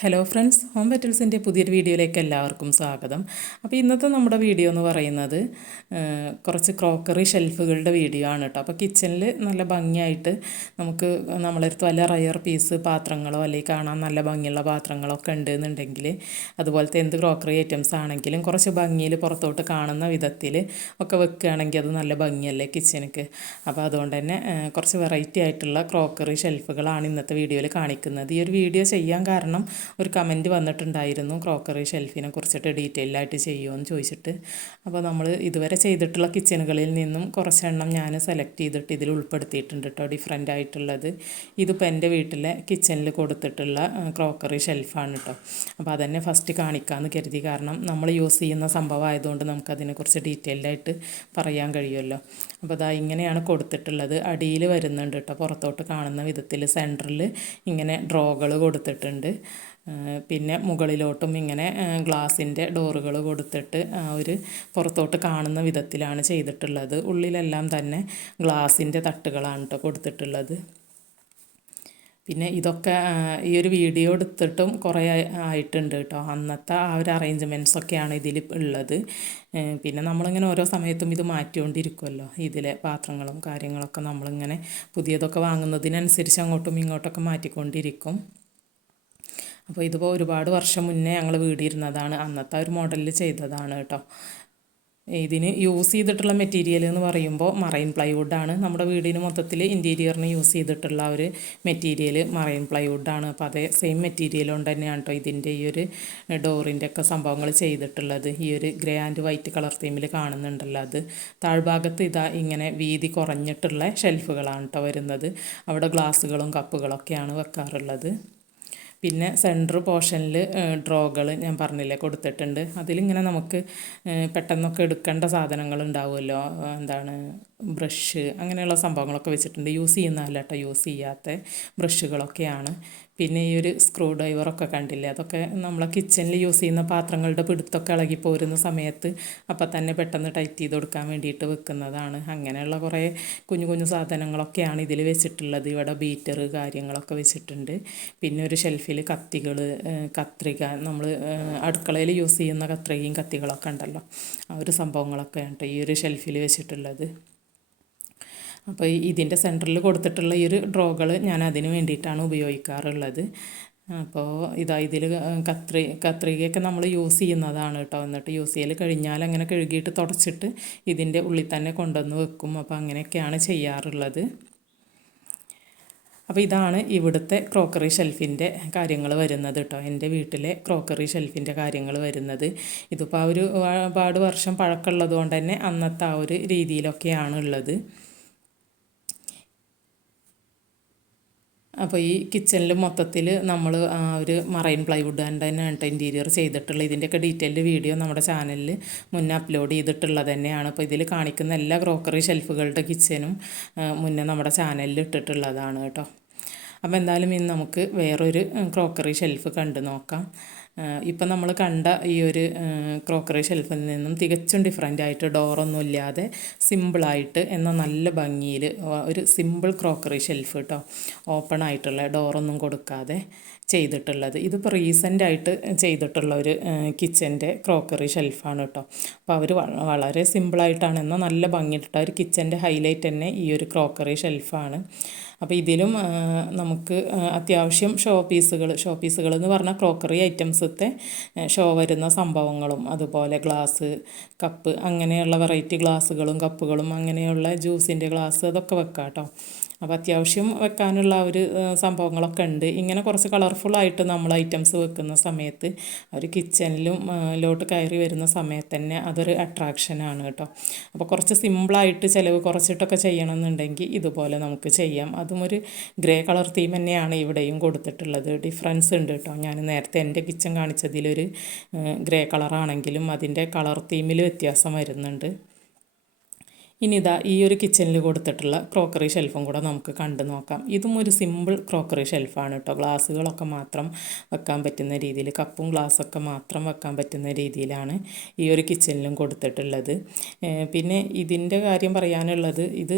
Hello friends home പെറ്റൽസിന്റെ പുതിയൊരു വീഡിയോയിലേക്ക് എല്ലാവർക്കും സ്വാഗതം. അപ്പോൾ ഇന്നത്തെ നമ്മുടെ വീഡിയോ എന്ന് പറയുന്നത് കുറച്ച് ക്രോക്കറി ഷെൽഫുകളുടെ വീഡിയോ ആണ് കേട്ടോ. അപ്പോൾ കിച്ചണിൽ നല്ല ഭംഗിയായിട്ട് നമുക്ക് നമ്മളടുത്ത് വല്ല റയർ പീസ് പാത്രങ്ങളോ അല്ലെങ്കിൽ കാണാൻ നല്ല ഭംഗിയുള്ള പാത്രങ്ങളോ ഒക്കെ ഉണ്ട് എന്നുണ്ടെങ്കിൽ അതുപോലത്തെ എന്ത് ക്രോക്കറി ഐറ്റംസ് ആണെങ്കിലും കുറച്ച് ഭംഗിയിൽ പുറത്തോട്ട് കാണുന്ന വിധത്തിൽ ഒക്കെ വെക്കുകയാണെങ്കിൽ അത് നല്ല ഭംഗിയല്ലേ കിച്ചണിക്ക് അപ്പോൾ അതുകൊണ്ട് തന്നെ കുറച്ച് വെറൈറ്റി ആയിട്ടുള്ള ക്രോക്കറി ഷെൽഫുകളാണ് ഇന്നത്തെ വീഡിയോയിൽ കാണിക്കുന്നത്. ഈ ഒരു വീഡിയോ ചെയ്യാൻ കാരണം ഒരു കമന്റ് വന്നിട്ടുണ്ടായിരുന്നു. ക്രോക്കറി ഷെൽഫിനെ കുറിച്ചിട്ട് ഡീറ്റെയിൽ ആയിട്ട് ചെയ്യുമെന്ന് ചോദിച്ചിട്ട്. അപ്പോൾ നമ്മൾ ഇതുവരെ ചെയ്തിട്ടുള്ള കിച്ചണുകളിൽ നിന്നും കുറച്ചെണ്ണം ഞാൻ സെലക്ട് ചെയ്തിട്ട് ഇതിൽ ഉൾപ്പെടുത്തിയിട്ടുണ്ട് കേട്ടോ ഡിഫറെന്റ് ആയിട്ടുള്ളത്. ഇതിപ്പോൾ എന്റെ വീട്ടിലെ കിച്ചണിൽ കൊടുത്തിട്ടുള്ള ക്രോക്കറി ഷെൽഫാണ് കേട്ടോ അപ്പോൾ അതന്നെ ഫസ്റ്റ് കാണിക്കാമെന്ന് കരുതി. കാരണം നമ്മൾ യൂസ് ചെയ്യുന്ന സംഭവം ആയതുകൊണ്ട് നമുക്കതിനെക്കുറിച്ച് ഡീറ്റെയിൽഡായിട്ട് പറയാൻ കഴിയുമല്ലോ. അപ്പോൾ അതാ ഇങ്ങനെയാണ് കൊടുത്തിട്ടുള്ളത്. അടിയിൽ വരുന്നുണ്ട് കേട്ടോ പുറത്തോട്ട് കാണുന്ന വിധത്തിൽ സെന്ററിൽ ഇങ്ങനെ ഡ്രോകൾ കൊടുത്തിട്ടുണ്ട്. പിന്നെ മുകളിലോട്ടും ഇങ്ങനെ ഗ്ലാസിന്റെ ഡോറുകൾ കൊടുത്തിട്ട് ആ ഒരു പുറത്തോട്ട് കാണുന്ന വിധത്തിലാണ് ചെയ്തിട്ടുള്ളത്. ഉള്ളിലെല്ലാം തന്നെ ഗ്ലാസിന്റെ തട്ടുകളാണ് കേട്ടോ കൊടുത്തിട്ടുള്ളത്. പിന്നെ ഇതൊക്കെ ഈ ഒരു വീഡിയോ എടുത്തിട്ടും കുറേ ആയിട്ടുണ്ട് കേട്ടോ അന്നത്തെ ആ ഒരു അറേഞ്ച്മെന്റ്സൊക്കെയാണ് ഇതിൽ ഉള്ളത്. പിന്നെ നമ്മളിങ്ങനെ ഓരോ സമയത്തും ഇത് മാറ്റിക്കൊണ്ടിരിക്കുമല്ലോ ഇതിലെ പാത്രങ്ങളും കാര്യങ്ങളൊക്കെ നമ്മളിങ്ങനെ പുതിയതൊക്കെ വാങ്ങുന്നതിനനുസരിച്ച് അങ്ങോട്ടും ഇങ്ങോട്ടൊക്കെ മാറ്റിക്കൊണ്ടിരിക്കും. അപ്പോൾ ഇതിപ്പോൾ ഒരുപാട് വർഷം മുന്നേ ഞങ്ങൾ വീടിയിരുന്നതാണ്. അന്നത്തെ ഒരു മോഡലിൽ ചെയ്തതാണ് കേട്ടോ. ഇതിന് യൂസ് ചെയ്തിട്ടുള്ള മെറ്റീരിയൽ എന്ന് പറയുമ്പോൾ മറൈൻ പ്ലൈവുഡാണ് നമ്മുടെ വീടിന് മൊത്തത്തിൽ ഇന്റീരിയറിന് യൂസ് ചെയ്തിട്ടുള്ള ഒരു മെറ്റീരിയൽ മറൈൻ പ്ലൈവുഡാണ് അപ്പോൾ അതേ സെയിം മെറ്റീരിയൽ കൊണ്ട് തന്നെയാണ് കേട്ടോ ഇതിന്റെ ഈ ഒരു ഡോറിന്റെ ഒക്കെ സംഭവങ്ങൾ ചെയ്തിട്ടുള്ളത്. ഈ ഒരു ഗ്രേ ആൻഡ് വൈറ്റ് കളർ തീമിൽ കാണുന്നുണ്ടല്ലോ അത്. താഴ്ഭാഗത്ത് ഇതാ ഇങ്ങനെ വീതി കുറഞ്ഞിട്ടുള്ള ഷെൽഫുകളാണ് കേട്ടോ വരുന്നത്. അവിടെ ഗ്ലാസ്സുകളും കപ്പുകളൊക്കെയാണ് വെക്കാറുള്ളത്. പിന്നെ സെന്റർ പോർഷനിൽ ഡ്രോകൾ ഞാൻ പറഞ്ഞില്ലേ കൊടുത്തിട്ടുണ്ട്. അതിലിങ്ങനെ നമുക്ക് പെട്ടെന്നൊക്കെ എടുക്കേണ്ട സാധനങ്ങൾ ഉണ്ടാവുമല്ലോ എന്താണ് ബ്രഷ് അങ്ങനെയുള്ള സംഭവങ്ങളൊക്കെ വെച്ചിട്ടുണ്ട്. യൂസ് ചെയ്യുന്നതല്ല കേട്ടോ യൂസ് ചെയ്യാത്ത ബ്രഷുകളൊക്കെയാണ് പിന്നെ ഈ ഒരു സ്ക്രൂ ഡ്രൈവറൊക്കെ കണ്ടില്ലേ? അതൊക്കെ നമ്മളെ കിച്ചണിൽ യൂസ് ചെയ്യുന്ന പാത്രങ്ങളുടെ പിടുത്തൊക്കെ ഇളകി പോരുന്ന സമയത്ത് അപ്പം തന്നെ പെട്ടെന്ന് ടൈറ്റ് ചെയ്ത് കൊടുക്കാൻ വേണ്ടിയിട്ട് വെക്കുന്നതാണ്. അങ്ങനെയുള്ള കുറേ കുഞ്ഞു കുഞ്ഞു സാധനങ്ങളൊക്കെയാണ് ഇതിൽ വെച്ചിട്ടുള്ളത്. ഇവിടെ ബീറ്റർ കാര്യങ്ങളൊക്കെ വെച്ചിട്ടുണ്ട്. പിന്നെ ഒരു ഷെൽഫിൽ കത്തികൾ കത്രിക നമ്മൾ അടുക്കളയിൽ യൂസ് ചെയ്യുന്ന കത്രികയും കത്തികളൊക്കെ ഉണ്ടല്ലോ. ആ ഒരു സംഭവങ്ങളൊക്കെ ഉണ്ട് ഈ ഒരു ഷെൽഫിൽ വെച്ചിട്ടുള്ളത്. അപ്പോൾ ഇതിന്റെ സെന്ററിൽ കൊടുത്തിട്ടുള്ള ഈ ഒരു ഡ്രോകൾ ഞാൻ അതിന് വേണ്ടിയിട്ടാണ് ഉപയോഗിക്കാറുള്ളത്. അപ്പോൾ ഇതാ ഇതിൽ കത്രി കത്രികയൊക്കെ നമ്മൾ യൂസ് ചെയ്യുന്നതാണ് കേട്ടോ. എന്നിട്ട് യൂസ് ചെയ്യൽ കഴിഞ്ഞാൽ അങ്ങനെ കഴുകിയിട്ട് തുടച്ചിട്ട് ഇതിന്റെ ഉള്ളിൽ തന്നെ കൊണ്ടുവന്ന് വെക്കും. അപ്പോൾ അങ്ങനെയൊക്കെയാണ് ചെയ്യാറുള്ളത്. അപ്പോൾ ഇതാണ് ഇവിടുത്തെ ക്രോക്കറി ഷെൽഫിന്റെ കാര്യങ്ങൾ വരുന്നത് കേട്ടോ. എന്റെ വീട്ടിലെ ക്രോക്കറി ഷെൽഫിന്റെ കാര്യങ്ങൾ വരുന്നത്. ഇതിപ്പോൾ ആ ഒരു ഒരുപാട് വർഷം പഴക്കമുള്ളത് കൊണ്ട് തന്നെ അന്നത്തെ ആ ഒരു രീതിയിലൊക്കെയാണ് ഉള്ളത്. അപ്പോൾ ഈ കിച്ചണിൽ മൊത്തത്തിൽ നമ്മൾ ആ ഒരു മറൈൻ പ്ലൈവുഡ് തന്നെയാണ് കേട്ടോ ഇന്റീരിയർ ചെയ്തിട്ടുള്ളത് ഇതിന്റെയൊക്കെ ഡീറ്റെയിൽഡ് വീഡിയോ നമ്മുടെ ചാനലിൽ മുന്നേ അപ്ലോഡ് ചെയ്തിട്ടുള്ളത് തന്നെയാണ്. അപ്പോൾ ഇതിൽ കാണിക്കുന്ന എല്ലാ ക്രോക്കറി ഷെൽഫുകളുടെ കിച്ചനും മുന്നേ നമ്മുടെ ചാനലിൽ ഇട്ടിട്ടുള്ളതാണ് കേട്ടോ. അപ്പോൾ എന്തായാലും ഇന്ന് നമുക്ക് വേറൊരു ക്രോക്കറി ഷെൽഫ് കണ്ടു നോക്കാം. ഇപ്പം നമ്മൾ കണ്ട ഈ ഒരു ക്രോക്കറി ഷെൽഫിൽ നിന്നും തികച്ചും ഡിഫറെന്റ് ആയിട്ട് ഡോറൊന്നും ഇല്ലാതെ സിമ്പിളായിട്ട് എന്നാൽ നല്ല ഭംഗിയിൽ ഒരു സിമ്പിൾ ക്രോക്കറി ഷെൽഫ് കേട്ടോ ഓപ്പൺ ആയിട്ടുള്ള ഡോറൊന്നും കൊടുക്കാതെ ചെയ്തിട്ടുള്ളത്. ഇതിപ്പോൾ റീസെന്റ് ആയിട്ട് ചെയ്തിട്ടുള്ള ഒരു കിച്ചന്റെ ക്രോക്കറി ഷെൽഫാണ് കേട്ടോ അപ്പോൾ അവർ വളരെ സിമ്പിളായിട്ടാണ് എന്നാൽ നല്ല ഭംഗിയിട്ടിട്ട് ഒരു കിച്ചന്റെ ഹൈലൈറ്റ് തന്നെ ഈ ഒരു ക്രോക്കറി ഷെൽഫാണ് അപ്പോൾ ഇതിലും നമുക്ക് അത്യാവശ്യം ഷോ പീസുകൾ ഷോ പീസുകൾ എന്ന് പറഞ്ഞാൽ ക്രോക്കറി ഐറ്റംസത്തെ ഷോ വരുന്ന സംഭവങ്ങളും അതുപോലെ ഗ്ലാസ് കപ്പ് അങ്ങനെയുള്ള വെറൈറ്റി ഗ്ലാസ്സുകളും കപ്പുകളും അങ്ങനെയുള്ള ജ്യൂസിന്റെ ഗ്ലാസ് അതൊക്കെ വെക്കാം കേട്ടോ അപ്പോൾ അത്യാവശ്യം വെക്കാനുള്ള ഒരു സംഭവങ്ങളൊക്കെ ഉണ്ട്. ഇങ്ങനെ കുറച്ച് കളർഫുള്ളായിട്ട് നമ്മൾ ഐറ്റംസ് വെക്കുന്ന സമയത്ത് ഒരു കിച്ചണിലും ലോട്ട് കയറി വരുന്ന സമയത്ത് തന്നെ അതൊരു അട്രാക്ഷനാണ് കേട്ടോ. അപ്പോൾ കുറച്ച് സിമ്പിളായിട്ട് ചിലവ് കുറച്ചിട്ടൊക്കെ ചെയ്യണമെന്നുണ്ടെങ്കിൽ ഇതുപോലെ നമുക്ക് ചെയ്യാം. അതും ഒരു ഗ്രേ കളർ തീം തന്നെയാണ് ഇവിടെയും കൊടുത്തിട്ടുള്ളത്. ഡിഫറൻസ് ഉണ്ട് കേട്ടോ. ഞാൻ നേരത്തെ എന്റെ കിച്ചൺ കാണിച്ചതിലൊരു ഗ്രേ കളറാണെങ്കിലും അതിന്റെ കളർ തീമിൽ വ്യത്യാസം വരുന്നുണ്ട്. ഇനി ഇതാ ഈ ഒരു കിച്ചണിൽ കൊടുത്തിട്ടുള്ള ക്രോക്കറി ഷെൽഫും കൂടെ നമുക്ക് കണ്ടു നോക്കാം. ഇതും ഒരു സിമ്പിൾ ക്രോക്കറി ഷെൽഫാണ് കേട്ടോ ഗ്ലാസ്സുകളൊക്കെ മാത്രം വെക്കാൻ പറ്റുന്ന രീതിയിൽ കപ്പും ഗ്ലാസ്സൊക്കെ മാത്രം വെക്കാൻ പറ്റുന്ന രീതിയിലാണ് ഈ ഒരു കിച്ചണിലും കൊടുത്തിട്ടുള്ളത്. പിന്നെ ഇതിന്റെ കാര്യം പറയാനുള്ളത് ഇത്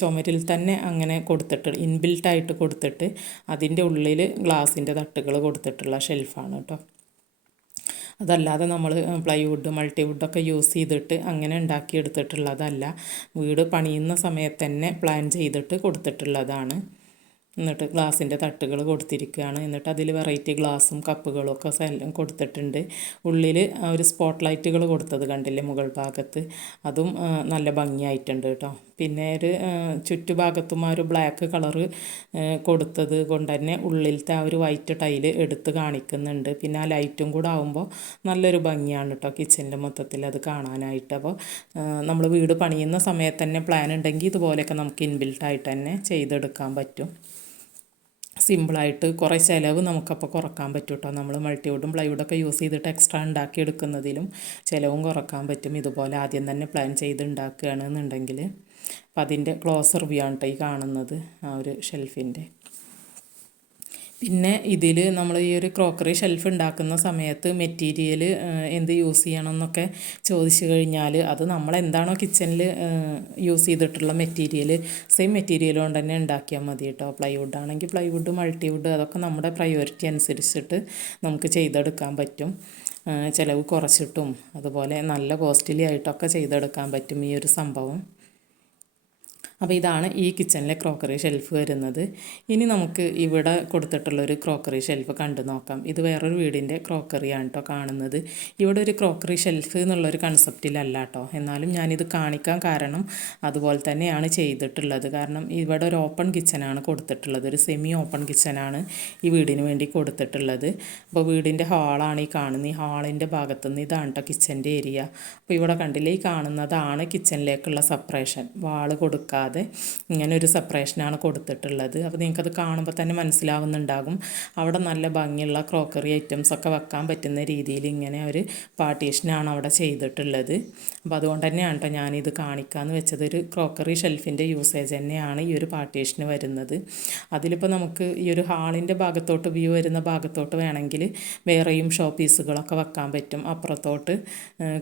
ചുമരിൽ തന്നെ അങ്ങനെ കൊടുത്തിട്ട് ഇൻബിൽട്ടായിട്ട് കൊടുത്തിട്ട് അതിന്റെ ഉള്ളിൽ ഗ്ലാസിന്റെ തട്ടുകൾ കൊടുത്തിട്ടുള്ള ഷെൽഫാണ് കേട്ടോ അതല്ലാതെ നമ്മൾ പ്ലൈവുഡ് മൾട്ടിവുഡൊക്കെ യൂസ് ചെയ്തിട്ട് അങ്ങനെ ഉണ്ടാക്കിയെടുത്തിട്ടുള്ളതല്ല. വീട് പണിയുന്ന സമയത്ത് തന്നെ പ്ലാൻ ചെയ്തിട്ട് കൊടുത്തിട്ടുള്ളതാണ്. എന്നിട്ട് ഗ്ലാസിന്റെ തട്ടുകൾ കൊടുത്തിരിക്കുകയാണ്. എന്നിട്ട് അതിൽ വെറൈറ്റി ഗ്ലാസും കപ്പുകളും ഒക്കെ കൊടുത്തിട്ടുണ്ട്. ഉള്ളിൽ ഒരു സ്പോട്ട് ലൈറ്റുകൾ കൊടുത്തത് കണ്ടില്ലേ മുകൾ ഭാഗത്ത്? അതും നല്ല ഭംഗിയായിട്ടുണ്ട് കേട്ടോ. പിന്നെ ഒരു ചുറ്റുഭാഗത്തും ആ ഒരു ബ്ലാക്ക് കളറ് കൊടുത്തത് കൊണ്ട് തന്നെ ഉള്ളിലത്തെ ആ ഒരു വൈറ്റ് ടൈൽ എടുത്ത് കാണിക്കുന്നുണ്ട്. പിന്നെ ആ ലൈറ്റും കൂടെ ആകുമ്പോൾ നല്ലൊരു ഭംഗിയാണ് കേട്ടോ കിച്ചന്റെ മൊത്തത്തിൽ അത് കാണാനായിട്ട്. അപ്പോൾ നമ്മൾ വീട് പണിയുന്ന സമയത്ത് തന്നെ പ്ലാൻ ഉണ്ടെങ്കിൽ ഇതുപോലെയൊക്കെ നമുക്ക് ഇൻബിൽട്ടായിട്ട് തന്നെ ചെയ്തെടുക്കാൻ പറ്റും. സിമ്പിളായിട്ട് കുറേ ചിലവ് നമുക്കപ്പോൾ കുറയ്ക്കാൻ പറ്റും കേട്ടോ നമ്മൾ മൾട്ടിവുഡും പ്ലൈവുഡൊക്കെ യൂസ് ചെയ്തിട്ട് എക്സ്ട്രാ ഉണ്ടാക്കിയെടുക്കുന്നതിലും ചിലവും കുറയ്ക്കാൻ പറ്റും. ഇതുപോലെ ആദ്യം തന്നെ പ്ലാൻ ചെയ്ത് ഉണ്ടാക്കുകയാണെന്നുണ്ടെങ്കിൽ അപ്പോൾ അതിന്റെ ക്ലോസർ വ്യൂ ആണ് കേട്ടോ ഈ കാണുന്നത് ആ ഒരു ഷെൽഫിന്റെ. പിന്നെ ഇതിൽ നമ്മൾ ഈ ഒരു ക്രോക്കറി ഷെൽഫ് ഉണ്ടാക്കുന്ന സമയത്ത് മെറ്റീരിയൽ എന്ത് യൂസ് ചെയ്യണം എന്നൊക്കെ ചോദിച്ചു കഴിഞ്ഞാൽ അത് നമ്മൾ എന്താണോ കിച്ചണിൽ യൂസ് ചെയ്തിട്ടുള്ള മെറ്റീരിയൽ സെയിം മെറ്റീരിയൽ കൊണ്ട് തന്നെ ഉണ്ടാക്കിയാൽ മതി കേട്ടോ പ്ലൈവുഡ് ആണെങ്കിൽ പ്ലൈവുഡ് മൾട്ടിവുഡ് അതൊക്കെ നമ്മുടെ പ്രയോറിറ്റി അനുസരിച്ചിട്ട് നമുക്ക് ചെയ്തെടുക്കാൻ പറ്റും. ചിലവ് കുറച്ചിട്ടും അതുപോലെ നല്ല കോസ്റ്റ്ലി ആയിട്ടൊക്കെ ചെയ്തെടുക്കാൻ പറ്റും ഈ ഒരു സംഭവം. അപ്പോൾ ഇതാണ് ഈ കിച്ചണിലെ ക്രോക്കറി ഷെൽഫ് വരുന്നത്. ഇനി നമുക്ക് ഇവിടെ കൊടുത്തിട്ടുള്ളൊരു ക്രോക്കറി ഷെൽഫ് കണ്ടു നോക്കാം. ഇത് വേറൊരു വീടിന്റെ ക്രോക്കറിയാണ് കേട്ടോ കാണുന്നത്. ഇവിടെ ഒരു ക്രോക്കറി ഷെൽഫ് എന്നുള്ളൊരു കൺസെപ്റ്റിലല്ല കേട്ടോ എന്നാലും ഞാനിത് കാണിക്കാൻ കാരണം അതുപോലെ തന്നെയാണ് ചെയ്തിട്ടുള്ളത്. കാരണം ഇവിടെ ഒരു ഓപ്പൺ കിച്ചനാണ് കൊടുത്തിട്ടുള്ളത്. ഒരു സെമി ഓപ്പൺ കിച്ചനാണ് ഈ വീടിന് വേണ്ടി കൊടുത്തിട്ടുള്ളത്. അപ്പോൾ വീടിന്റെ ഹാളാണ് ഈ കാണുന്നത്. ഈ ഹാളിന്റെ ഭാഗത്തുനിന്ന് ഇതാണ് കേട്ടോ കിച്ചന്റെ ഏരിയ. അപ്പോൾ ഇവിടെ കണ്ടില്ലേ? ഈ കാണുന്നതാണ് കിച്ചണിലേക്കുള്ള സെപ്പറേഷൻ വാൾ കൊടുക്കാതെ കൂടാതെ ഇങ്ങനെ ഒരു സെപ്പറേഷനാണ് കൊടുത്തിട്ടുള്ളത്. അപ്പോൾ നിങ്ങൾക്കത് കാണുമ്പോൾ തന്നെ മനസ്സിലാവുന്നുണ്ടാകും. അവിടെ നല്ല ഭംഗിയുള്ള ക്രോക്കറി ഐറ്റംസ് ഒക്കെ വെക്കാൻ പറ്റുന്ന രീതിയിൽ ഇങ്ങനെ ഒരു പാർട്ടീഷനാണ് അവിടെ ചെയ്തിട്ടുള്ളത്. അപ്പോൾ അതുകൊണ്ട് തന്നെയാണ് കേട്ടോ ഞാനിത് കാണിക്കാമെന്ന് വെച്ചത്. ഒരു ക്രോക്കറി ഷെൽഫിന്റെ യൂസേജ് തന്നെയാണ് ഈ ഒരു പാർട്ടീഷന് വരുന്നത്. അതിലിപ്പോൾ നമുക്ക് ഈ ഒരു ഹാളിന്റെ ഭാഗത്തോട്ട് വ്യൂ വരുന്ന ഭാഗത്തോട്ട് വേണമെങ്കിൽ വേറെയും ഷോ പീസുകളൊക്കെ വെക്കാൻ പറ്റും. അപ്പുറത്തോട്ട്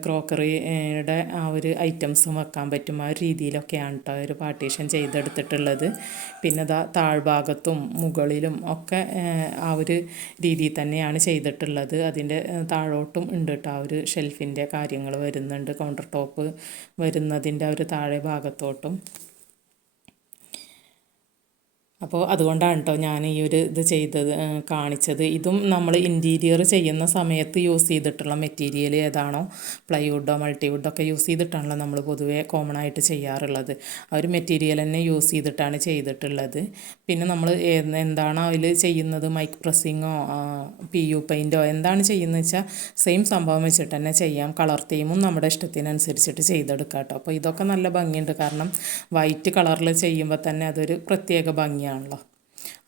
ക്രോക്കറിയുടെ ആ ഒരു ഐറ്റംസും വെക്കാൻ പറ്റും. ആ ഒരു രീതിയിലൊക്കെയാണ് കേട്ടോ ഒരു പാർട്ടി പാർട്ടീഷൻ ചെയ്തെടുത്തിട്ടുള്ളത്. പിന്നെ ദാ താഴ്ഭാഗത്തും മുകളിലും ഒക്കെ ആ ഒരു രീതിയിൽ തന്നെയാണ് ചെയ്തിട്ടുള്ളത്. അതിന്റെ താഴോട്ടും ഉണ്ട് കേട്ടോ ആ ഒരു ഷെൽഫിന്റെ കാര്യങ്ങൾ വരുന്നുണ്ട്. കൗണ്ടർ ടോപ്പ് വരുന്നതിന്റെ ആ ഒരു താഴെ ഭാഗത്തോട്ടും. അപ്പോൾ അതുകൊണ്ടാണ് കേട്ടോ ഞാൻ ഈ ഒരു ഇത് ചെയ്തത് കാണിച്ചത്. ഇതും നമ്മൾ ഇന്റീരിയർ ചെയ്യുന്ന സമയത്ത് യൂസ് ചെയ്തിട്ടുള്ള മെറ്റീരിയൽ ഏതാണോ പ്ലൈവുഡോ മൾട്ടിവുഡോ ഒക്കെ യൂസ് ചെയ്തിട്ടാണല്ലോ നമ്മൾ പൊതുവേ കോമൺ ആയിട്ട് ചെയ്യാറുള്ളത്. ആ ഒരു മെറ്റീരിയൽ തന്നെ യൂസ് ചെയ്തിട്ടാണ് ചെയ്തിട്ടുള്ളത്. പിന്നെ നമ്മൾ എന്താണ് അതിൽ ചെയ്യുന്നത്? മൈക്ക് പ്രസ്സിങ്ങോ പി യു പെയിന്റോ എന്താണ് ചെയ്യുന്നത് വെച്ചാൽ സെയിം സംഭവം വെച്ചിട്ട് തന്നെ ചെയ്യാം. കളർ തീമും നമ്മുടെ ഇഷ്ടത്തിനനുസരിച്ചിട്ട് ചെയ്തെടുക്കാം കേട്ടോ അപ്പോൾ ഇതൊക്കെ നല്ല ഭംഗിയുണ്ട്. കാരണം വൈറ്റ് കളറിൽ ചെയ്യുമ്പോൾ തന്നെ അതൊരു പ്രത്യേക ഭംഗിയാണ് തന്നെയാണല്ലോ.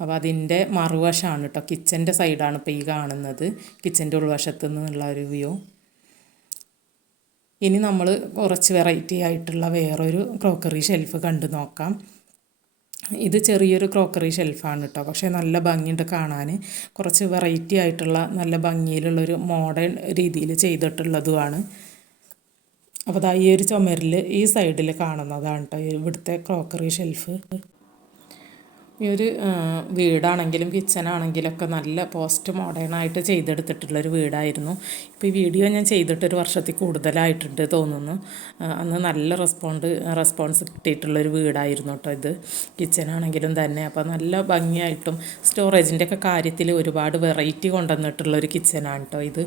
അപ്പോൾ അതിന്റെ മറുവശമാണ് കേട്ടോ കിച്ചന്റെ സൈഡാണ് ഇപ്പോൾ ഈ കാണുന്നത്. കിച്ചന്റെ ഉൾവശത്തു നിന്നുള്ള ഒരു വ്യൂ. ഇനി നമ്മൾ കുറച്ച് വെറൈറ്റി ആയിട്ടുള്ള വേറൊരു ക്രോക്കറി ഷെൽഫ് കണ്ടു നോക്കാം. ഇത് ചെറിയൊരു ക്രോക്കറി ഷെൽഫാണ് കേട്ടോ പക്ഷേ നല്ല ഭംഗിയുണ്ട് കാണാൻ കുറച്ച് വെറൈറ്റി ആയിട്ടുള്ള നല്ല ഭംഗിയിലുള്ളൊരു മോഡേൺ രീതിയിൽ ചെയ്തിട്ടുള്ളതുമാണ്. അപ്പോൾ അതാ ഈ ഒരു ചുമരിൽ ഈ സൈഡിൽ കാണുന്നതാണ് കേട്ടോ ഇവിടുത്തെ ക്രോക്കറി ഷെൽഫ് ഈ ഒരു വീടാണെങ്കിലും കിച്ചണാണെങ്കിലൊക്കെ നല്ല പോസ്റ്റ് മോഡേണായിട്ട് ചെയ്തെടുത്തിട്ടുള്ളൊരു വീടായിരുന്നു. ഇപ്പോൾ ഈ വീഡിയോ ഞാൻ ചെയ്തിട്ടൊരു വർഷത്തിൽ കൂടുതലായിട്ടുണ്ട് തോന്നുന്നു. അന്ന് നല്ല റെസ്പോണ്ട് റെസ്പോൺസ് കിട്ടിയിട്ടുള്ളൊരു വീടായിരുന്നു കേട്ടോ ഇത്. കിച്ചണാണെങ്കിലും തന്നെ. അപ്പോൾ നല്ല ഭംഗിയായിട്ടും സ്റ്റോറേജിന്റെ ഒക്കെ കാര്യത്തിൽ ഒരുപാട് വെറൈറ്റി കൊണ്ടുവന്നിട്ടുള്ളൊരു കിച്ചനാണ് കേട്ടോ ഇത്.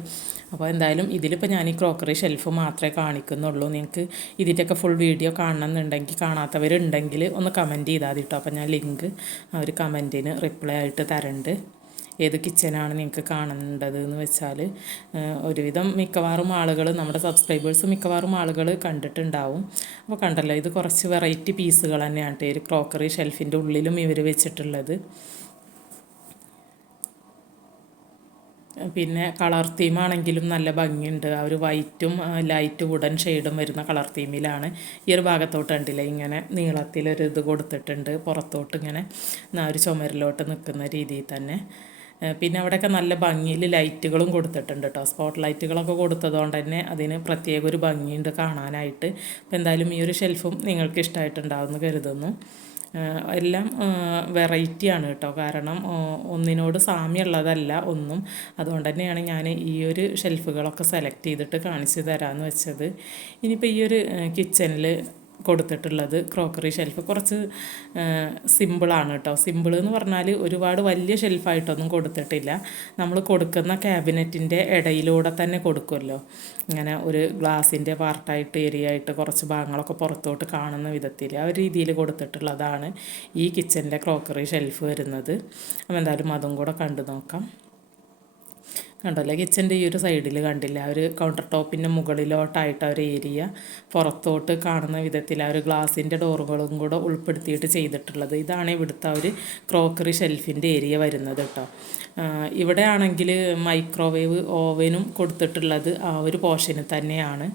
അപ്പോൾ എന്തായാലും ഇതിലിപ്പോൾ ഞാൻ ഈ ക്രോക്കറി ഷെൽഫ് മാത്രമേ കാണിക്കുന്നുള്ളൂ. നിങ്ങൾക്ക് ഇതിന്റെയൊക്കെ ഫുൾ വീഡിയോ കാണണമെന്നുണ്ടെങ്കിൽ കാണാത്തവരുണ്ടെങ്കിൽ ഒന്ന് കമന്റ് ചെയ്താൽ കേട്ടോ അപ്പോൾ ഞാൻ ലിങ്ക് ഒരു കമന്റിന് റിപ്ലൈ ആയിട്ട് തരണ്ട്. ഏത് കിച്ചനാണ് നിങ്ങൾക്ക് കാണേണ്ടത് എന്ന് വെച്ചാൽ ഒരുവിധം മിക്കവാറും ആളുകൾ നമ്മുടെ സബ്സ്ക്രൈബേഴ്സ് മിക്കവാറും ആളുകൾ കണ്ടിട്ടുണ്ടാവും. അപ്പോൾ കണ്ടല്ലോ ഇത് കുറച്ച് വെറൈറ്റി പീസുകൾ തന്നെയാണ് ഒരു ക്രോക്കറി ഷെൽഫിന്റെ ഉള്ളിലും ഇവർ വെച്ചിട്ടുള്ളത്. പിന്നെ കളർ തീമാണെങ്കിലും നല്ല ഭംഗിയുണ്ട്. ആ ഒരു വൈറ്റും ലൈറ്റ് വുഡൻ ഷെയ്ഡും വരുന്ന കളർ തീമിലാണ്. ഈ ഒരു ഭാഗത്തോട്ട് കണ്ടില്ലേ ഇങ്ങനെ നീളത്തിലൊരു ഇത് കൊടുത്തിട്ടുണ്ട്. പുറത്തോട്ട് ഇങ്ങനെ ആ ഒരു ചുമരിലോട്ട് നിൽക്കുന്ന രീതിയിൽ തന്നെ. പിന്നെ അവിടെയൊക്കെ നല്ല ഭംഗിയിൽ ലൈറ്റുകളും കൊടുത്തിട്ടുണ്ട് കേട്ടോ സ്പോട്ട് ലൈറ്റുകളൊക്കെ കൊടുത്തതുകൊണ്ട് തന്നെ അതിന് പ്രത്യേക ഒരു ഭംഗിയുണ്ട് കാണാനായിട്ട്. അപ്പോൾ എന്തായാലും ഈ ഒരു ഷെൽഫും നിങ്ങൾക്ക് ഇഷ്ടമായിട്ടുണ്ടാവുമെന്ന് കരുതുന്നു. എല്ലാം വെറൈറ്റിയാണ് കേട്ടോ. കാരണം ഒന്നിനോട് സാമ്യമുള്ളതല്ല ഒന്നും. അതുകൊണ്ട് തന്നെയാണ് ഞാൻ ഈ ഒരു ഷെൽഫുകളൊക്കെ സെലക്ട് ചെയ്തിട്ട് കാണിച്ചു തരാമെന്ന് വെച്ചത്. ഇനിയിപ്പോൾ ഈ ഒരു കിച്ചണിൽ കൊടുത്തിട്ടുള്ളത് ക്രോക്കറി ഷെൽഫ്. കുറച്ച് സിമ്പിളാണ് കേട്ടോ സിമ്പിൾ എന്ന് പറഞ്ഞാൽ ഒരുപാട് വലിയ ഷെൽഫായിട്ടൊന്നും കൊടുത്തിട്ടില്ല. നമ്മൾ കൊടുക്കുന്ന ക്യാബിനറ്റിന്റെ ഇടയിലൂടെ തന്നെ കൊടുക്കുമല്ലോ ഇങ്ങനെ ഒരു ഗ്ലാസിന്റെ പാർട്ടായിട്ട് ഏരിയ ആയിട്ട് കുറച്ച് ഭാഗങ്ങളൊക്കെ പുറത്തോട്ട് കാണുന്ന വിധത്തിൽ ആ ഒരു രീതിയിൽ കൊടുത്തിട്ടുള്ളതാണ് ഈ കിച്ചണിലെ ക്രോക്കറി ഷെൽഫ് വരുന്നത്. അപ്പം എന്തായാലും അതും കൂടെ കണ്ടു നോക്കാം. കണ്ടല്ലോ? കിച്ചന്റെ ഈ ഒരു സൈഡിൽ കണ്ടില്ല? ആ ഒരു കൗണ്ടർ ടോപ്പിന്റെ മുകളിലോട്ടായിട്ട് ആ ഒരു ഏരിയ പുറത്തോട്ട് കാണുന്ന വിധത്തിൽ ആ ഒരു ഗ്ലാസിന്റെ ഡോറുകളും കൂടെ ഉൾപ്പെടുത്തിയിട്ട് ചെയ്തിട്ടുള്ളത്. ഇതാണ് ഇവിടുത്തെ ഒരു ക്രോക്കറി ഷെൽഫിന്റെ ഏരിയ വരുന്നത് കേട്ടോ. ഇവിടെ ആണെങ്കിൽ മൈക്രോവേവ് ഓവനും കൊടുത്തിട്ടുള്ളത് ആ ഒരു പോർഷന് തന്നെയാണ്.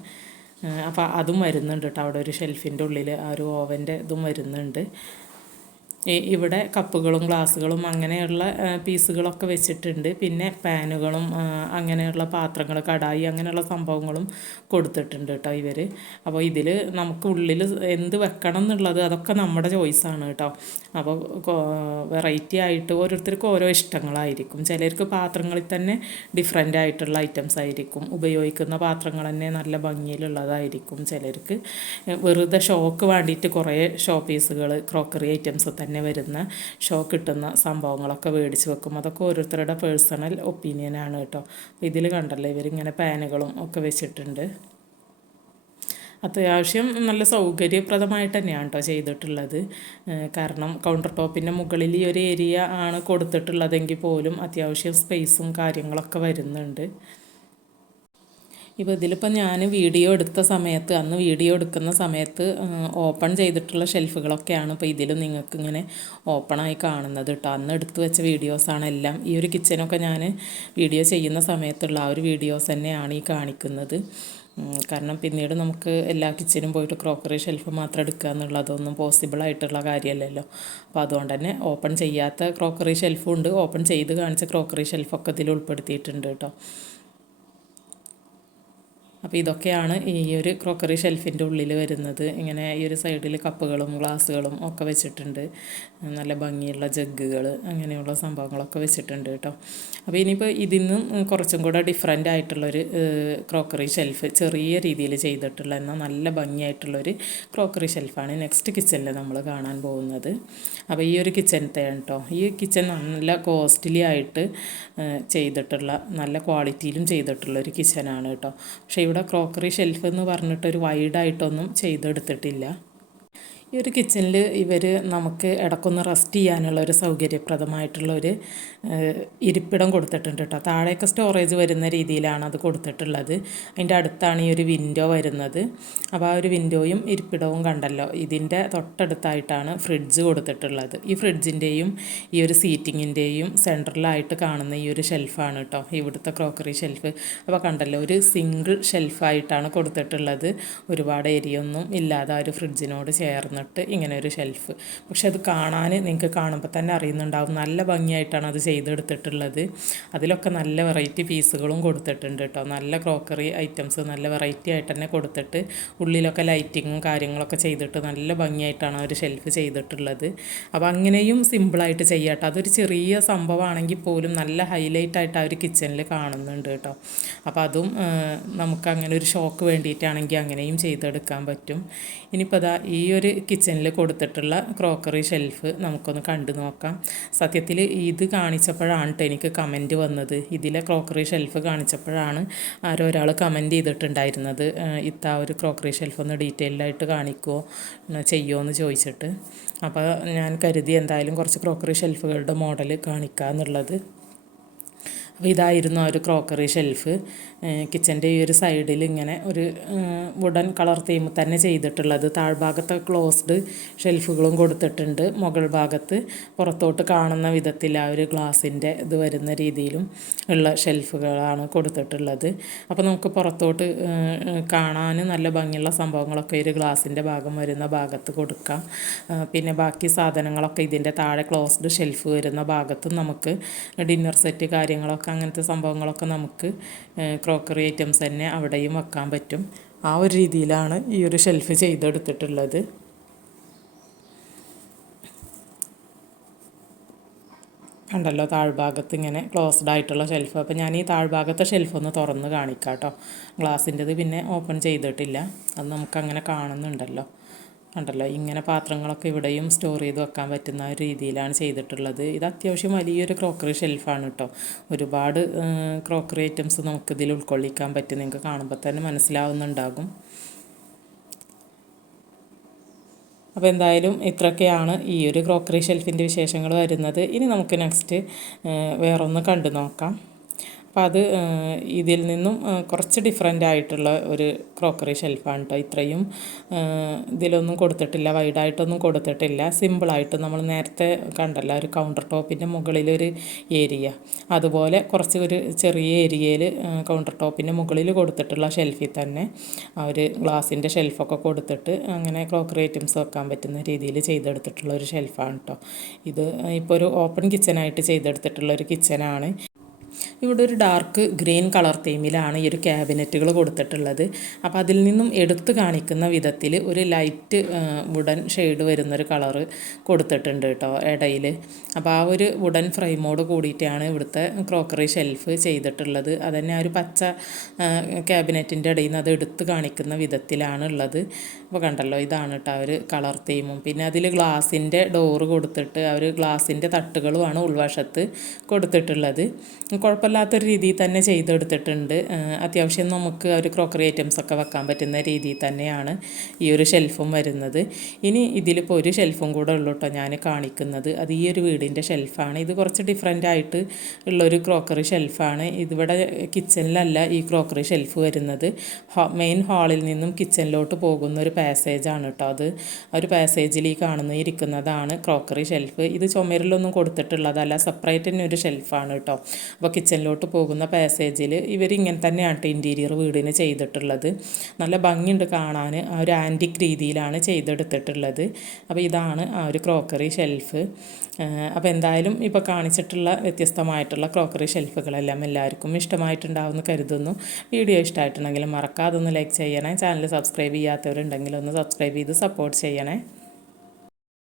അപ്പോൾ അതും വരുന്നുണ്ട് കേട്ടോ. അവിടെ ഒരു ഷെൽഫിന്റെ ഉള്ളിൽ ആ ഒരു ഓവന്റെ ഇതും വരുന്നുണ്ട്. ഇവിടെ കപ്പുകളും ഗ്ലാസ്സുകളും അങ്ങനെയുള്ള പീസുകളൊക്കെ വെച്ചിട്ടുണ്ട്. പിന്നെ പാനുകളും അങ്ങനെയുള്ള പാത്രങ്ങൾ കടായി അങ്ങനെയുള്ള സംഭവങ്ങളും കൊടുത്തിട്ടുണ്ട് കേട്ടോ ഇവർ അപ്പോൾ ഇതിൽ നമുക്ക് ഉള്ളിൽ എന്ത് വെക്കണം എന്നുള്ളത് അതൊക്കെ നമ്മുടെ ചോയ്സാണ് കേട്ടോ. അപ്പോൾ വെറൈറ്റി ആയിട്ട് ഓരോരുത്തർക്ക് ഓരോ ഇഷ്ടങ്ങളായിരിക്കും. ചിലർക്ക് പാത്രങ്ങളിൽ തന്നെ ഡിഫറെന്റ് ആയിട്ടുള്ള ഐറ്റംസ് ആയിരിക്കും. ഉപയോഗിക്കുന്ന പാത്രങ്ങൾ തന്നെ നല്ല ഭംഗിയിലുള്ളതായിരിക്കും ചിലർക്ക്. വെറുതെ ഷോക്ക് വേണ്ടിയിട്ട് കുറേ ഷോ പീസുകൾ ക്രോക്കറി ഐറ്റംസ് തന്നെ വരുന്ന ഷോ കിട്ടുന്ന സംഭവങ്ങളൊക്കെ മേടിച്ച് വെക്കും. അതൊക്കെ ഓരോരുത്തരുടെ പേഴ്സണൽ ഒപ്പീനിയനാണ് കേട്ടോ. ഇതിൽ കണ്ടല്ലോ ഇവരിങ്ങനെ പാനുകളും ഒക്കെ വെച്ചിട്ടുണ്ട്. അത്യാവശ്യം നല്ല സൗകര്യപ്രദമായിട്ട് തന്നെയാണ് കേട്ടോ ചെയ്തിട്ടുള്ളത്. കാരണം കൗണ്ടർ ടോപ്പിന്റെ മുകളിൽ ഈ ഒരു ഏരിയ ആണ് കൊടുത്തിട്ടുള്ളതെങ്കിൽ പോലും അത്യാവശ്യം സ്പേസും കാര്യങ്ങളൊക്കെ വരുന്നുണ്ട്. ഇപ്പോൾ ഇതിലിപ്പോൾ ഞാൻ വീഡിയോ എടുത്ത സമയത്ത് അന്ന് വീഡിയോ എടുക്കുന്ന സമയത്ത് ഓപ്പൺ ചെയ്തിട്ടുള്ള ഷെൽഫുകളൊക്കെയാണ് ഇപ്പോൾ ഇതിലും നിങ്ങൾക്ക് ഇങ്ങനെ ഓപ്പണായി കാണുന്നത് കേട്ടോ അന്ന് എടുത്തു വെച്ച വീഡിയോസാണ് എല്ലാം. ഈ ഒരു കിച്ചനൊക്കെ ഞാൻ വീഡിയോ ചെയ്യുന്ന സമയത്തുള്ള ആ ഒരു വീഡിയോസ് തന്നെയാണ് ഈ കാണിക്കുന്നത്. കാരണം പിന്നീട് നമുക്ക് എല്ലാ കിച്ചനും പോയിട്ട് ക്രോക്കറി ഷെൽഫ് മാത്രം എടുക്കുക എന്നുള്ളതൊന്നും പോസിബിൾ ആയിട്ടുള്ള കാര്യമല്ലല്ലോ. അപ്പോൾ അതുകൊണ്ട് തന്നെ ഓപ്പൺ ചെയ്യാത്ത ക്രോക്കറി ഷെൽഫും ഉണ്ട് ഓപ്പൺ ചെയ്ത് കാണിച്ച ക്രോക്കറി ഷെൽഫൊക്കെ ഇതിൽ ഉൾപ്പെടുത്തിയിട്ടുണ്ട് കേട്ടോ അപ്പോൾ ഇതൊക്കെയാണ് ഈ ഒരു ക്രോക്കറി ഷെൽഫിന്റെ ഉള്ളിൽ വരുന്നത്. ഇങ്ങനെ ഈ ഒരു സൈഡിൽ കപ്പുകളും ഗ്ലാസ്സുകളും ഒക്കെ വെച്ചിട്ടുണ്ട്. നല്ല ഭംഗിയുള്ള ജഗ്ഗുകൾ അങ്ങനെയുള്ള സംഭവങ്ങളൊക്കെ വെച്ചിട്ടുണ്ട് കേട്ടോ. അപ്പോൾ ഇനിയിപ്പോൾ ഇതിൽ നിന്നും കുറച്ചും കൂടെ ഡിഫറെന്റ് ആയിട്ടുള്ളൊരു ക്രോക്കറി ഷെൽഫ് ചെറിയ രീതിയിൽ ചെയ്തിട്ടുള്ള എന്നാൽ നല്ല ഭംഗിയായിട്ടുള്ളൊരു ക്രോക്കറി ഷെൽഫാണ് നെക്സ്റ്റ് കിച്ചണിൽ നമ്മൾ കാണാൻ പോകുന്നത്. അപ്പോൾ ഈ ഒരു കിച്ചണത്തെ കേട്ടോ ഈ കിച്ചൺ നല്ല കോസ്റ്റ്ലി ആയിട്ട് ചെയ്തിട്ടുള്ള നല്ല ക്വാളിറ്റിയിലും ചെയ്തിട്ടുള്ള ഒരു കിച്ചനാണ് കേട്ടോ പക്ഷേ ഇവിടെ ക്രോക്കറി ഷെൽഫ് എന്ന് പറഞ്ഞിട്ടൊരു വൈഡായിട്ടൊന്നും ചെയ്തെടുത്തിട്ടില്ല. ഈ ഒരു കിച്ചണിൽ ഇവർ നമുക്ക് ഇടക്കൊന്ന് റെസ്റ്റ് ചെയ്യാനുള്ള ഒരു സൗകര്യപ്രദമായിട്ടുള്ള ഒരു ഇരിപ്പിടം കൊടുത്തിട്ടുണ്ട് കേട്ടോ താഴേക്ക് സ്റ്റോറേജ് വരുന്ന രീതിയിലാണ് അത് കൊടുത്തിട്ടുള്ളത്. അതിന്റെ അടുത്താണ് ഈ ഒരു വിൻഡോ വരുന്നത്. അപ്പോൾ ആ ഒരു വിൻഡോയും ഇരിപ്പിടവും കണ്ടല്ലോ. ഇതിന്റെ തൊട്ടടുത്തായിട്ടാണ് ഫ്രിഡ്ജ് കൊടുത്തിട്ടുള്ളത്. ഈ ഫ്രിഡ്ജിന്റെയും ഈ ഒരു സീറ്റിങ്ങിന്റെയും സെൻട്രലായിട്ട് കാണുന്ന ഈ ഒരു ഷെൽഫാണ് കേട്ടോ ഇവിടുത്തെ ക്രോക്കറി ഷെൽഫ് അപ്പോൾ കണ്ടല്ലോ ഒരു സിംഗിൾ ഷെൽഫായിട്ടാണ് കൊടുത്തിട്ടുള്ളത്. ഒരുപാട് ഏരിയ ഒന്നും ഇല്ലാതെ ആ ഒരു ഫ്രിഡ്ജിനോട് ചേർന്നിട്ട് ഇങ്ങനെ ഒരു ഷെൽഫ് പക്ഷെ അത് കാണാൻ നിങ്ങൾക്ക് കാണുമ്പോൾ തന്നെ അറിയുന്നുണ്ടാവും. നല്ല ഭംഗിയായിട്ടാണ് അത് ചെയ്തെടുത്തിട്ടുള്ളത്. അതിലൊക്കെ നല്ല വെറൈറ്റി പീസുകളും കൊടുത്തിട്ടുണ്ട് കേട്ടോ നല്ല ക്രോക്കറി ഐറ്റംസ് നല്ല വെറൈറ്റി ആയിട്ട് തന്നെ കൊടുത്തിട്ട് ഉള്ളിലൊക്കെ ലൈറ്റിങ്ങും കാര്യങ്ങളൊക്കെ ചെയ്തിട്ട് നല്ല ഭംഗിയായിട്ടാണ് ഒരു ഷെൽഫ് ചെയ്തിട്ടുള്ളത്. അപ്പോൾ അങ്ങനെയും സിമ്പിളായിട്ട് ചെയ്യാട്ടോ അതൊരു ചെറിയ സംഭവമാണെങ്കിൽ പോലും നല്ല ഹൈലൈറ്റ് ആയിട്ട് ആ ഒരു കിച്ചണിൽ കാണുന്നുണ്ട് കേട്ടോ അപ്പോൾ അതും നമുക്ക് അങ്ങനെ ഒരു ഷോക്ക് വേണ്ടിയിട്ടാണെങ്കിൽ അങ്ങനെയും ചെയ്തെടുക്കാൻ പറ്റും. ഇനിയിപ്പോൾ അതാ ഈ ഒരു കിച്ചണിൽ കൊടുത്തിട്ടുള്ള ക്രോക്കറി ഷെൽഫ് നമുക്കൊന്ന് കണ്ടു നോക്കാം. സത്യത്തിൽ ഇത് കാണിച്ചപ്പോഴാണ് കേട്ടോ എനിക്ക് കമന്റ് വന്നത്. ഇതിലെ ക്രോക്കറി ഷെൽഫ് കാണിച്ചപ്പോഴാണ് ആരോ ഒരാൾ കമന്റ് ചെയ്തിട്ടുണ്ടായിരുന്നത്. ഇത്ത ഒരു ക്രോക്കറി ഷെൽഫ് ഒന്ന് ഡീറ്റെയിൽഡായിട്ട് കാണിക്കുമോ ചെയ്യുമോ എന്ന് ചോദിച്ചിട്ട്. അപ്പോൾ ഞാൻ കരുതി എന്തായാലും കുറച്ച് ക്രോക്കറി ഷെൽഫുകളുടെ മോഡൽ കാണിക്കുക എന്നുള്ളത് അപ്പോൾ ഇതായിരുന്നു ആ ഒരു ക്രോക്കറി ഷെൽഫ്. കിച്ചന്റെ ഈ ഒരു സൈഡിൽ ഇങ്ങനെ ഒരു വുഡൻ കളർ തീം തന്നെ ചെയ്തിട്ടുള്ളത്. താഴ്ഭാഗത്ത് ക്ലോസ്ഡ് ഷെൽഫുകളും കൊടുത്തിട്ടുണ്ട് മുകൾ ഭാഗത്ത്. പുറത്തോട്ട് കാണുന്ന വിധത്തിൽ ആ ഒരു ഗ്ലാസിന്റെ ഇത് വരുന്ന രീതിയിലും ഉള്ള ഷെൽഫുകളാണ് കൊടുത്തിട്ടുള്ളത്. അപ്പോൾ നമുക്ക് പുറത്തോട്ട് കാണാൻ നല്ല ഭംഗിയുള്ള സംഭവങ്ങളൊക്കെ ഒരു ഗ്ലാസിന്റെ ഭാഗം വരുന്ന ഭാഗത്ത് കൊടുക്കാം. പിന്നെ ബാക്കി സാധനങ്ങളൊക്കെ ഇതിന്റെ താഴെ ക്ലോസ്ഡ് ഷെൽഫ് വരുന്ന ഭാഗത്തും നമുക്ക് ഡിന്നർ സെറ്റ് കാര്യങ്ങളൊക്കെ അങ്ങനത്തെ സംഭവങ്ങളൊക്കെ നമുക്ക് ക്രോക്കറി ഐറ്റംസ് തന്നെ അവിടെയും വെക്കാൻ പറ്റും. ആ ഒരു രീതിയിലാണ് ഈ ഒരു ഷെൽഫ് ചെയ്തെടുത്തിട്ടുള്ളത്. കണ്ടല്ലോ താഴ്ഭാഗത്ത് ഇങ്ങനെ ക്ലോസ്ഡ് ആയിട്ടുള്ള ഷെൽഫ് അപ്പോൾ ഞാൻ ഈ താഴ്ഭാഗത്തെ ഷെൽഫ് ഒന്ന് തുറന്ന് കാണിക്കാം കേട്ടോ ഗ്ലാസിന്റെത് പിന്നെ ഓപ്പൺ ചെയ്തിട്ടില്ല. അത് നമുക്കങ്ങനെ കാണുന്നുണ്ടല്ലോ. കണ്ടല്ലോ ഇങ്ങനെ പാത്രങ്ങളൊക്കെ ഇവിടെയും സ്റ്റോർ ചെയ്ത് വെക്കാൻ പറ്റുന്ന ഒരു രീതിയിലാണ് ചെയ്തിട്ടുള്ളത്. ഇത് അത്യാവശ്യം വലിയൊരു ക്രോക്കറി ഷെൽഫാണ് കേട്ടോ. ഒരുപാട് ക്രോക്കറി ഐറ്റംസ് നമുക്കിതിൽ ഉൾക്കൊള്ളിക്കാൻ പറ്റും. നിങ്ങൾക്ക് കാണുമ്പോൾ തന്നെ മനസ്സിലാവുന്നുണ്ടാകും. അപ്പോൾ എന്തായാലും ഇത്രയൊക്കെയാണ് ഈ ഒരു ക്രോക്കറി ഷെൽഫിന്റെ വിശേഷങ്ങൾ വരുന്നത്. ഇനി നമുക്ക് നെക്സ്റ്റ് വേറൊന്ന് കണ്ടു നോക്കാം. അപ്പോൾ അത് ഇതിൽ നിന്നും കുറച്ച് ഡിഫറെന്റ് ആയിട്ടുള്ള ഒരു ക്രോക്കറി ഷെൽഫാണ് കേട്ടോ ഇത്രയും. ഇതിലൊന്നും കൊടുത്തിട്ടില്ല വൈഡായിട്ടൊന്നും കൊടുത്തിട്ടില്ല. സിമ്പിളായിട്ട് നമ്മൾ നേരത്തെ കണ്ടല്ല ഒരു കൗണ്ടർ ടോപ്പിന്റെ മുകളിലൊരു ഏരിയ അതുപോലെ കുറച്ച് ഒരു ചെറിയ ഏരിയയിൽ കൗണ്ടർ ടോപ്പിന്റെ മുകളിൽ കൊടുത്തിട്ടുള്ള ഷെൽഫിൽ തന്നെ ആ ഒരു ഗ്ലാസിന്റെ ഷെൽഫൊക്കെ കൊടുത്തിട്ട് അങ്ങനെ ക്രോക്കറി ഐറ്റംസ് വെക്കാൻ പറ്റുന്ന രീതിയിൽ ചെയ്തെടുത്തിട്ടുള്ള ഒരു ഷെൽഫാണ് കേട്ടോ ഇത് ഇപ്പോൾ ഒരു ഓപ്പൺ കിച്ചനായിട്ട് ചെയ്തെടുത്തിട്ടുള്ള ഒരു കിച്ചനാണ് ഇവിടെ ഒരു ഡാർക്ക് ഗ്രീൻ കളർ തീമിലാണ് ഈ ഒരു ക്യാബിനറ്റുകൾ കൊടുത്തിട്ടുള്ളത്. അപ്പോൾ അതിൽ നിന്നും എടുത്തു കാണിക്കുന്ന വിധത്തിൽ ഒരു ലൈറ്റ് വുഡൻ ഷെയ്ഡ് വരുന്നൊരു കളറ് കൊടുത്തിട്ടുണ്ട് കേട്ടോ ഇടയിൽ അപ്പോൾ ആ ഒരു വുഡൻ ഫ്രെയിമോട് കൂടിയിട്ടാണ് ഇവിടുത്തെ ക്രോക്കറി ഷെൽഫ് ചെയ്തിട്ടുള്ളത്. അതന്നെ ആ ഒരു പച്ച ക്യാബിനറ്റിന്റെ ഇടയിൽ നിന്ന് അത് എടുത്തു കാണിക്കുന്ന വിധത്തിലാണ് ഉള്ളത്. അപ്പോൾ കണ്ടല്ലോ ഇതാണ് കേട്ടോ ഒരു കളർ തീമും പിന്നെ അതിൽ ഗ്ലാസിന്റെ ഡോറ് കൊടുത്തിട്ട് ആ ഒരു ഗ്ലാസിന്റെ തട്ടുകളുമാണ് ഉൾവശത്ത് കൊടുത്തിട്ടുള്ളത്. കുഴപ്പമില്ലാത്തൊരു രീതിയിൽ തന്നെ ചെയ്തെടുത്തിട്ടുണ്ട്. അത്യാവശ്യം നമുക്ക് ഒരു ക്രോക്കറി ഐറ്റംസ് ഒക്കെ വെക്കാൻ പറ്റുന്ന രീതിയിൽ തന്നെയാണ് ഈ ഒരു ഷെൽഫും വരുന്നത്. ഇനി ഇതിലിപ്പോൾ ഒരു ഷെൽഫും കൂടെ ഉള്ളൂ കേട്ടോ ഞാൻ കാണിക്കുന്നത്. അത് ഈ ഒരു വീടിന്റെ ഷെൽഫാണ് ഇത് കുറച്ച് ഡിഫറെന്റ് ആയിട്ട് ഉള്ളൊരു ക്രോക്കറി ഷെൽഫാണ് ഇതിവിടെ കിച്ചണിലല്ല ഈ ക്രോക്കറി ഷെൽഫ് വരുന്നത്. മെയിൻ ഹാളിൽ നിന്നും കിച്ചണിലോട്ട് പോകുന്ന ഒരു പാസേജാണ് കേട്ടോ അത്. ഒരു പാസേജിൽ ഈ കാണുന്ന ഇരിക്കുന്നതാണ് ക്രോക്കറി ഷെൽഫ് ഇത് ചുമരിലൊന്നും കൊടുത്തിട്ടുള്ളതല്ല. സെപ്പറേറ്റ് തന്നെ ഒരു ഷെൽഫാണ് കേട്ടോ അപ്പോൾ കിച്ചണിലോട്ട് പോകുന്ന പാസേജിൽ ഇവരിങ്ങനെ തന്നെയാണ് ഇന്റീരിയർ വീടിന് ചെയ്തിട്ടുള്ളത്. നല്ല ഭംഗിയുണ്ട് കാണാൻ ആ ഒരു ആന്റിക് രീതിയിലാണ് ചെയ്തെടുത്തിട്ടുള്ളത്. അപ്പോൾ ഇതാണ് ആ ഒരു ക്രോക്കറി ഷെൽഫ് അപ്പോൾ എന്തായാലും ഇപ്പോൾ കാണിച്ചിട്ടുള്ള വ്യത്യസ്തമായിട്ടുള്ള ക്രോക്കറി ഷെൽഫുകളെല്ലാം എല്ലാവർക്കും ഇഷ്ടമായിട്ടുണ്ടാവുമെന്ന് കരുതുന്നു. വീഡിയോ ഇഷ്ടമായിട്ടുണ്ടെങ്കിൽ മറക്കാതെ ഒന്ന് ലൈക്ക് ചെയ്യണേ. ചാനൽ സബ്സ്ക്രൈബ് ചെയ്യാത്തവരുണ്ടെങ്കിൽ ഒന്ന് സബ്സ്ക്രൈബ് ചെയ്ത് സപ്പോർട്ട് ചെയ്യണേ.